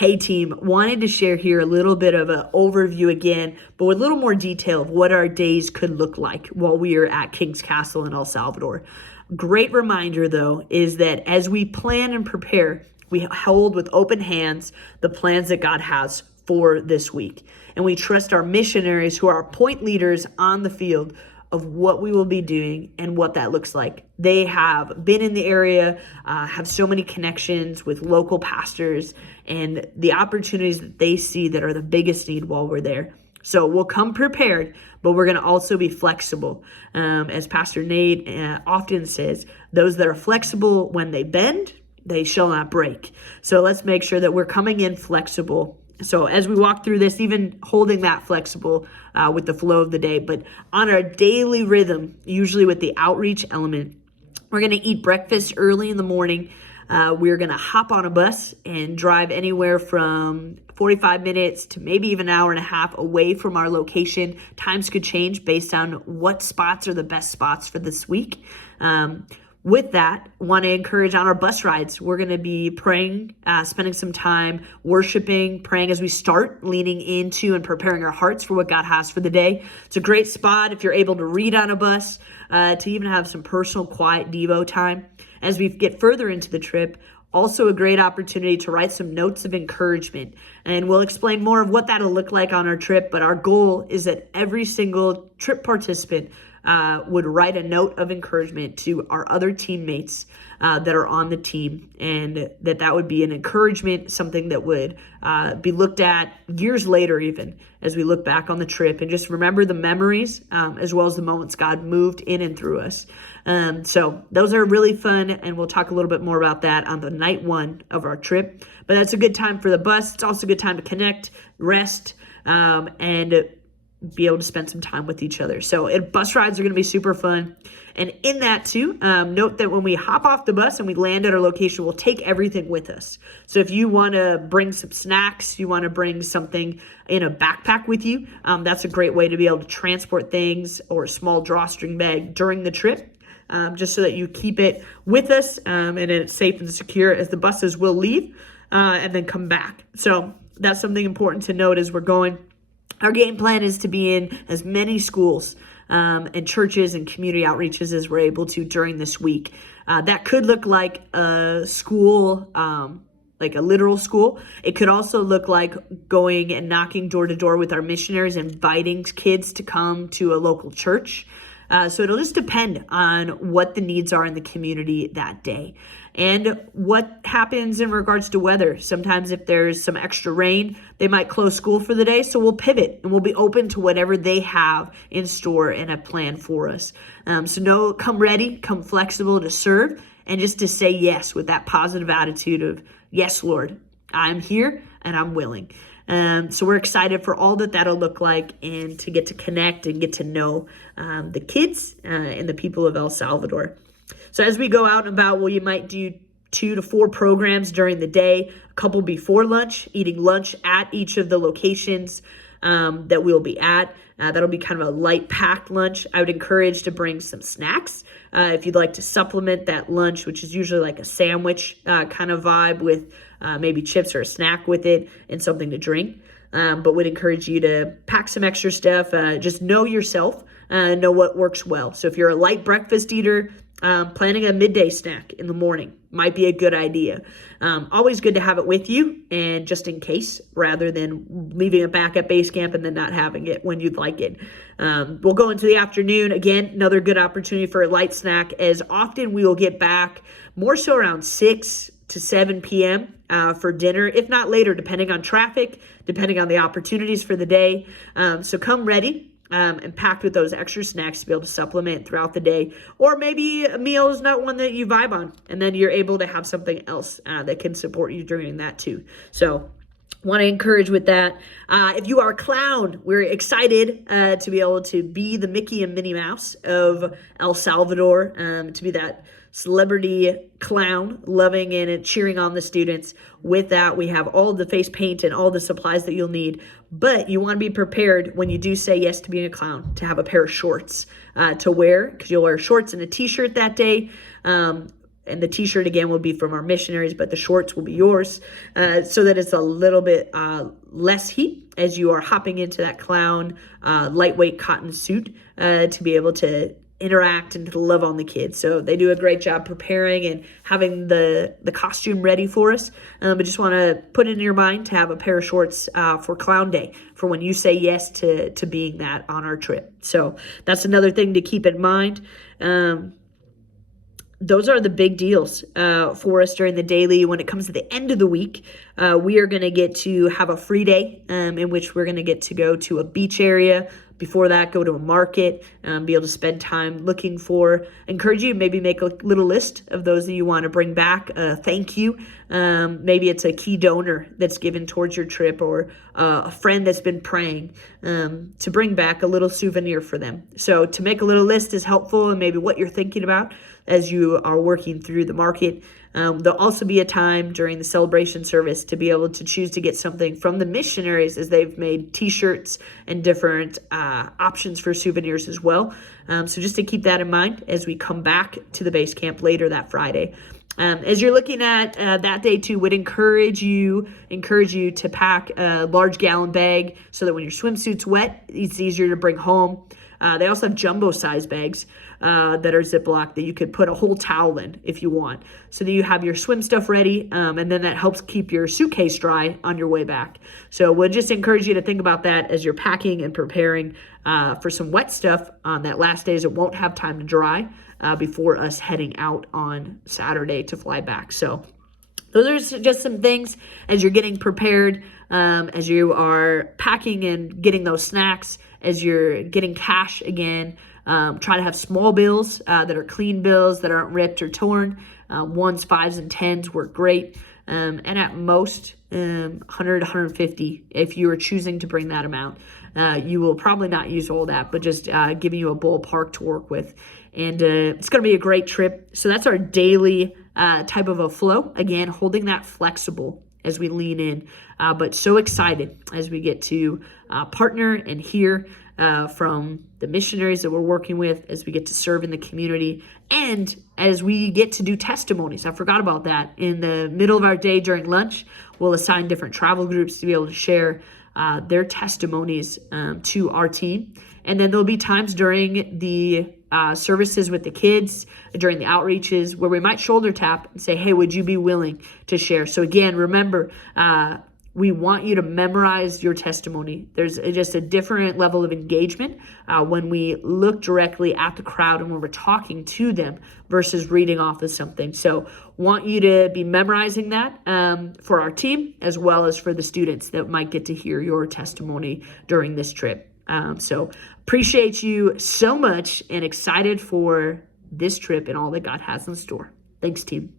Hey team, wanted to share here a little bit of an overview again, but with a little more detail of what our days could look like while we are at King's Castle in El Salvador. Great reminder though, is that as we plan and prepare, we hold with open hands the plans that God has for this week. And we trust our missionaries who are our point leaders on the field of what we will be doing and what that looks like. They have been in the area, have so many connections with local pastors and the opportunities that they see that are the biggest need while we're there. So we'll come prepared, but we're going to also be flexible. As Pastor Nate often says, those that are flexible when they bend, they shall not break. So let's make sure that we're coming in flexible. So as we walk through this, even holding that flexible with the flow of the day, but on our daily rhythm, usually with the outreach element, we're going to eat breakfast early in the morning. We're going to hop on a bus and drive anywhere from 45 minutes to maybe even an hour and a half away from our location. Times could change based on what spots are the best spots for this week. With that, want to encourage on our bus rides, we're going to be praying, spending some time worshiping, praying as we start, leaning into and preparing our hearts for what God has for the day. It's a great spot if you're able to read on a bus, to even have some personal quiet Devo time. As we get further into the trip, also a great opportunity to write some notes of encouragement. And we'll explain more of what that'll look like on our trip, but our goal is that every single trip participant would write a note of encouragement to our other teammates that are on the team, and that would be an encouragement, something that would be looked at years later even as we look back on the trip and just remember the memories as well as the moments God moved in and through us. So those are really fun, and we'll talk a little bit more about that on the night one of our trip. But that's a good time for the bus. It's also a good time to connect, rest, and be able to spend some time with each other. So bus rides are going to be super fun. And in that too, note that when we hop off the bus and we land at our location, we'll take everything with us. So if you want to bring some snacks, you want to bring something in a backpack with you, that's a great way to be able to transport things, or a small drawstring bag during the trip, just so that you keep it with us and it's safe and secure as the buses will leave and then come back. So that's something important to note as we're going. Our game plan is to be in as many schools and churches and community outreaches as we're able to during this week. That could look like a school, like a literal school. It could also look like going and knocking door to door with our missionaries, inviting kids to come to a local church. So it'll just depend on what the needs are in the community that day and what happens in regards to weather. Sometimes if there's some extra rain, they might close school for the day. So we'll pivot and we'll be open to whatever they have in store and a plan for us. So come ready, come flexible to serve, and just to say yes with that positive attitude of, yes, Lord, I'm here and I'm willing. So we're excited for all that'll look like, and to get to connect and get to know the kids and the people of El Salvador. So as we go out and about, you might do 2 to 4 programs during the day, a couple before lunch, eating lunch at each of the locations that we'll be at. That'll be kind of a light packed lunch. I would encourage to bring some snacks if you'd like to supplement that lunch, which is usually like a sandwich kind of vibe with maybe chips or a snack with it and something to drink. But would encourage you to pack some extra stuff. Just know yourself, know what works well. So if you're a light breakfast eater, planning a midday snack in the morning might be a good idea. Always good to have it with you, and just in case, rather than leaving it back at base camp and then not having it when you'd like it. We'll go into the afternoon. Again, another good opportunity for a light snack, as often we will get back more so around 6 to 7 p.m. For dinner, if not later, depending on traffic, depending on the opportunities for the day. So come ready. And packed with those extra snacks to be able to supplement throughout the day. Or maybe a meal is not one that you vibe on, and then you're able to have something else that can support you during that too. So want to encourage with that. If you are a clown, we're excited to be able to be the Mickey and Minnie Mouse of El Salvador, to be that celebrity clown, loving and cheering on the students. With that, we have all the face paint and all the supplies that you'll need. But you want to be prepared when you do say yes to being a clown, to have a pair of shorts to wear, because you'll wear shorts and a t-shirt that day. and the t-shirt again will be from our missionaries, but the shorts will be yours, so that it's a little bit less heat as you are hopping into that clown lightweight cotton suit to be able to interact and to love on the kids. So they do a great job preparing and having the costume ready for us. But just want to put it in your mind to have a pair of shorts for Clown Day, for when you say yes to being that on our trip. So that's another thing to keep in mind. Those are the big deals for us during the daily. When it comes to the end of the week, we are going to get to have a free day in which we're going to get to go to a beach area. Before that, go to a market, be able to spend time looking for, encourage you, maybe make a little list of those that you want to bring back. Thank you. Maybe it's a key donor that's given towards your trip, or a friend that's been praying, to bring back a little souvenir for them. So to make a little list is helpful, and maybe what you're thinking about as you are working through the market. There'll also be a time during the celebration service to be able to choose to get something from the missionaries, as they've made t-shirts and different options for souvenirs as well. So just to keep that in mind as we come back to the base camp later that Friday. As you're looking at that day too, would encourage you to pack a large gallon bag so that when your swimsuit's wet, it's easier to bring home. They also have jumbo size bags that are Ziploc that you could put a whole towel in if you want, so that you have your swim stuff ready, and then that helps keep your suitcase dry on your way back. So we'll just encourage you to think about that as you're packing and preparing for some wet stuff on that last day, as it won't have time to dry before us heading out on Saturday to fly back. So those are just some things as you're getting prepared, as you are packing and getting those snacks, as you're getting cash again. Try to have small bills that are clean bills that aren't ripped or torn. Ones, fives, and tens work great. And at most 100, 150 if you are choosing to bring that amount. You will probably not use all that, but just giving you a ballpark to work with. And it's going to be a great trip. So that's our daily type of a flow. Again, holding that flexible as we lean in, but so excited as we get to partner and hear from the missionaries that we're working with, as we get to serve in the community, and as we get to do testimonies. I forgot about that. In the middle of our day during lunch, we'll assign different travel groups to be able to share their testimonies to our team. And then there'll be times during the services with the kids, during the outreaches, where we might shoulder tap and say, hey, would you be willing to share? So again, remember, we want you to memorize your testimony. There's just a different level of engagement when we look directly at the crowd and when we're talking to them versus reading off of something. So want you to be memorizing that for our team, as well as for the students that might get to hear your testimony during this trip. So appreciate you so much, and excited for this trip and all that God has in store. Thanks, team.